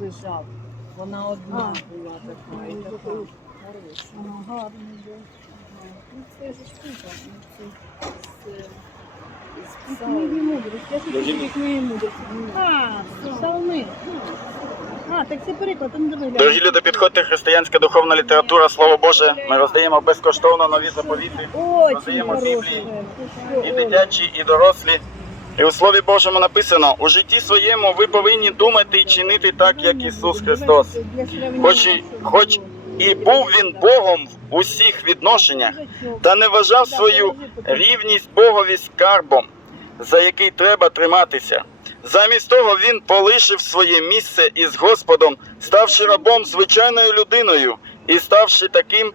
лежав. Вона одна А. була така і така хороша. Ага, гарний, да. Ну це ж штука, ну з, книги мудрості. Я хочу книги мудрості. А, псалми. А, так це переклад, а ну. Дорогі люди, підходьте, християнська духовна література, слово Боже. Ми роздаємо безкоштовно нові заповіти, роздаємо. Біблії. І дитячі, і дорослі. І у Слові Божому написано: у житті своєму ви повинні думати і чинити так, як Ісус Христос. Хоч і, хоч і був він Богом в усіх відношеннях, та не вважав свою рівність Богові скарбом, за який треба триматися. Замість того він полишив своє місце із Господом, ставши рабом звичайною людиною і ставши таким,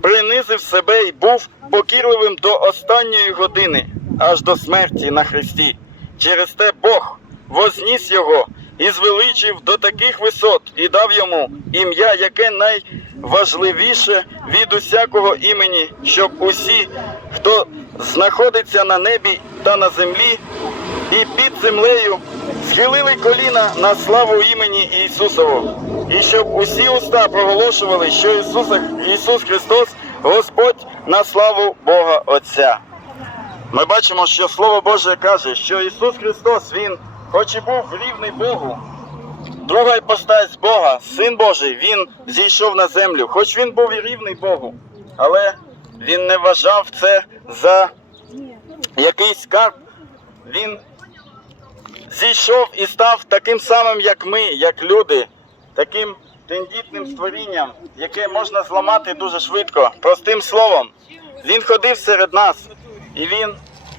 принизив себе і був покірливим до останньої години, аж до смерті на Христі. Через те Бог возніс його і звеличив до таких висот і дав йому ім'я, яке найважливіше від усякого імені, щоб усі, хто знаходиться на небі та на землі, і під землею схилили коліна на славу імені Ісусового, і щоб усі уста проголошували, що Ісус, Ісус Христос Господь на славу Бога Отця. Ми бачимо, що Слово Боже каже, що Ісус Христос, Він, хоч і був рівний Богу, друга іпостась Бога, Син Божий, Він зійшов на землю, хоч він був і рівний Богу, але Він не вважав це за якийсь скарб. Він зійшов і став таким самим, як ми, як люди, таким тендітним створінням, яке можна зламати дуже швидко, простим словом. Він ходив серед нас, і він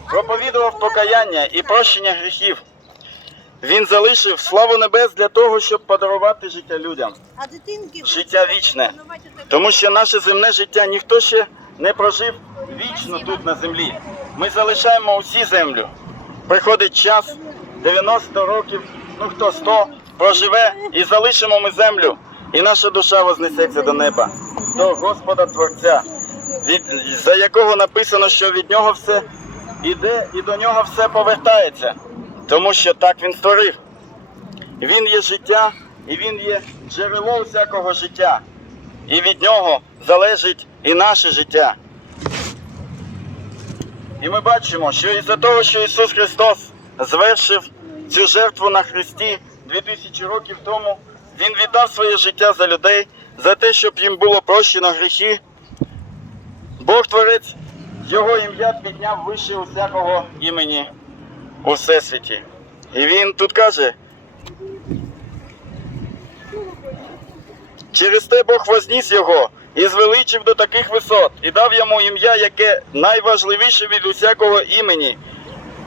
проповідував покаяння і прощення гріхів. Він залишив славу небес для того, щоб подарувати життя людям, життя вічне. Тому що наше земне життя ніхто ще не прожив вічно тут на землі. Ми залишаємо усі землю. Приходить час, 90 років, ну хто 100, проживе і залишимо ми землю, і наша душа вознесеться до неба, до Господа Творця, від, за якого написано, що від нього все іде і до нього все повертається, тому що так він створив. Він є життя, і він є джерело всякого життя. І від нього залежить і наше життя. І ми бачимо, що із-за того, що Ісус Христос звершив цю жертву на Христі 2000 років тому, Він віддав своє життя за людей, за те, щоб їм було прощено гріхи. Бог Творець, Його ім'я підняв вище усякого імені у Всесвіті. І він тут каже, Через те Бог возніс його і звеличив до таких висот, і дав йому ім'я, яке найважливіше від усякого імені,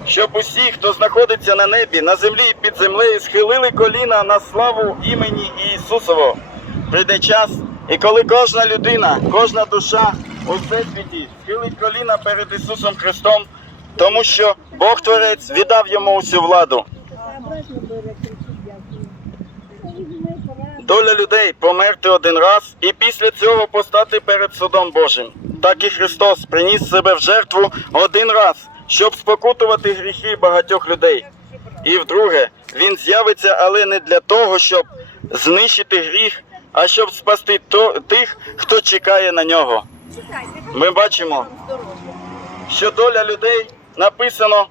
щоб усі, хто знаходиться на небі, на землі і під землею, схилили коліна на славу імені Ісусового. Прийде час, і коли кожна людина, кожна душа у всесвіті схилить коліна перед Ісусом Христом, тому що Бог Творець віддав йому усю владу. Доля людей померти один раз і після цього постати перед судом Божим. Так і Христос приніс себе в жертву один раз, щоб спокутувати гріхи багатьох людей. І вдруге, він з'явиться, але не для того, щоб знищити гріх, а щоб спасти тих, хто чекає на нього. Ми бачимо, що доля людей написано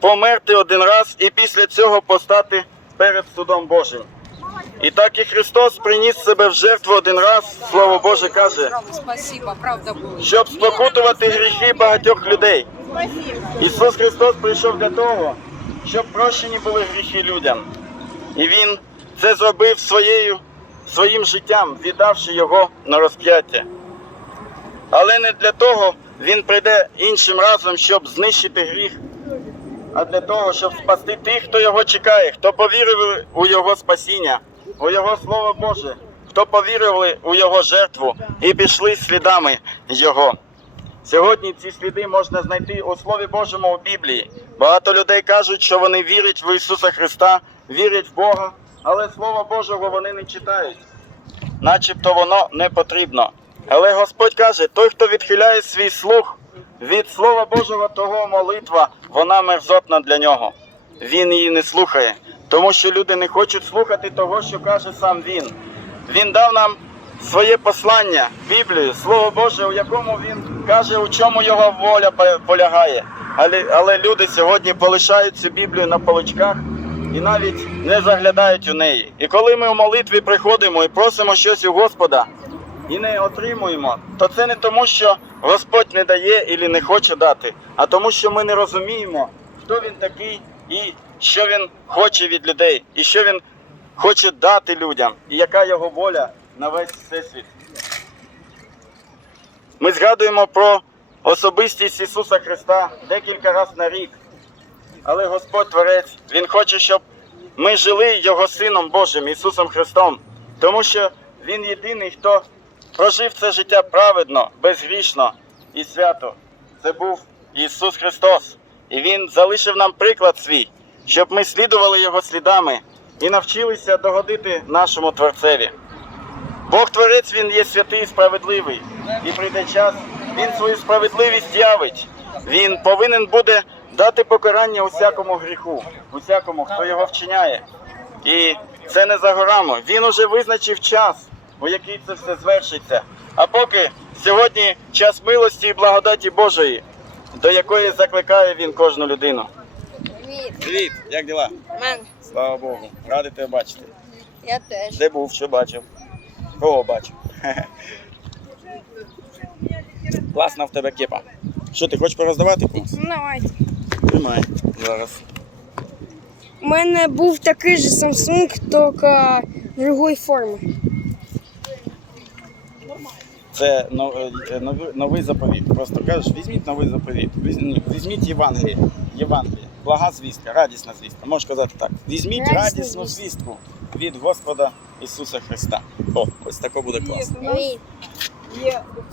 померти один раз і після цього постати перед судом Божим. І так і Христос приніс себе в жертву один раз, Слово Боже каже, щоб спокутувати гріхи багатьох людей. Ісус Христос прийшов для того, щоб прощені були гріхи людям. І Він це зробив своєю, своїм життям, віддавши його на розп'яття. Але не для того Він прийде іншим разом, щоб знищити гріх, а для того, щоб спасти тих, хто його чекає, хто повірив у Його спасіння, у Його Слово Боже, хто повірили у Його жертву і пішли слідами Його. Сьогодні ці сліди можна знайти у Слові Божому у Біблії. Багато людей кажуть, що вони вірять в Ісуса Христа, вірять в Бога, але Слово Божого вони не читають, начебто воно не потрібно. Але Господь каже: той, хто відхиляє свій слух від Слова Божого, того молитва, вона мерзотна для нього. він її не слухає, тому що люди не хочуть слухати того, що каже сам він. Він дав нам своє послання, Біблію, Слово Боже, у якому він каже, у чому його воля полягає. Але, але люди сьогодні полишають цю Біблію на поличках і навіть не заглядають у неї. І коли ми у молитві приходимо і просимо щось у Господа і не отримуємо, то це не тому, що Господь не дає і не хоче дати, а тому, що ми не розуміємо, хто він такий і що він хоче від людей, і що він хоче дати людям, і яка його воля на весь всесвіт. Ми згадуємо про особистість Ісуса Христа декілька разів на рік. Але Господь Творець, Він хоче, щоб ми жили Його Сином Божим, Ісусом Христом, тому що Він єдиний, хто прожив це життя праведно, безгрішно і свято. Це був Ісус Христос. І Він залишив нам приклад свій, щоб ми слідували Його слідами і навчилися догодити нашому Творцеві. Бог Творець Він є святий і справедливий, і прийде час, Він свою справедливість явить. Він повинен буде дати покарання усякому гріху, усякому, хто його вчиняє. І це не за горами. Він уже визначив час, у який це все звершиться. А поки сьогодні час милості і благодаті Божої, до якої закликає він кожну людину. Привіт, Привіт, як діла? мен. Слава Богу, радий тебе бачити. Я теж. Де був, що бачив? Кого бачив? Класна в тебе кепа. Що ти хочеш пороздавати комусь? Ну, давайте. Тримай зараз. У мене був такий же Samsung, тільки другої форми. Це е, новий, новий заповіт. Просто кажеш, візьміть новий заповіт. Візьміть Євангеліє. Євангеліє. Блага звістка, радісна звістка. Можеш казати так. Візьміть радісну звістку від Господа Ісуса Христа. О, ось тако буде класно.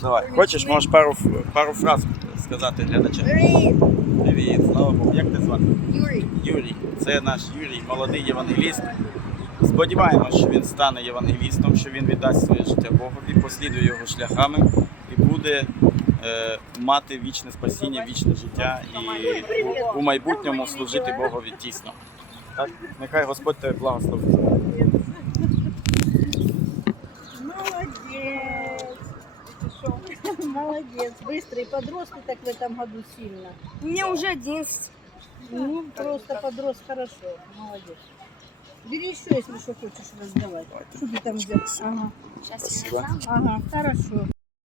Давай. Хочеш, можеш пару, пару фраз сказати глядачам. Привіт. Привіт, слава Богу. Як тебе звати? Юрій. Юрій, це наш Юрій, молодий євангеліст. Сподіваємось, що він стане євангелістом, що він віддасть своє життя Богові, послідує його шляхами і буде е, мати вічне спасіння, вічне життя і у, у майбутньому служити Богові тісно. Так? Нехай Господь тебе благословить. Молодец. Ты шо? Молодец. Быстрый подрос ты так в этом году сильно. Мені вже 11. Ну, просто подрос хорошо. Молодец. Бери еще, если что хочешь раздавать. Что ты там взял? Ага. Спасибо. Ага, хорошо.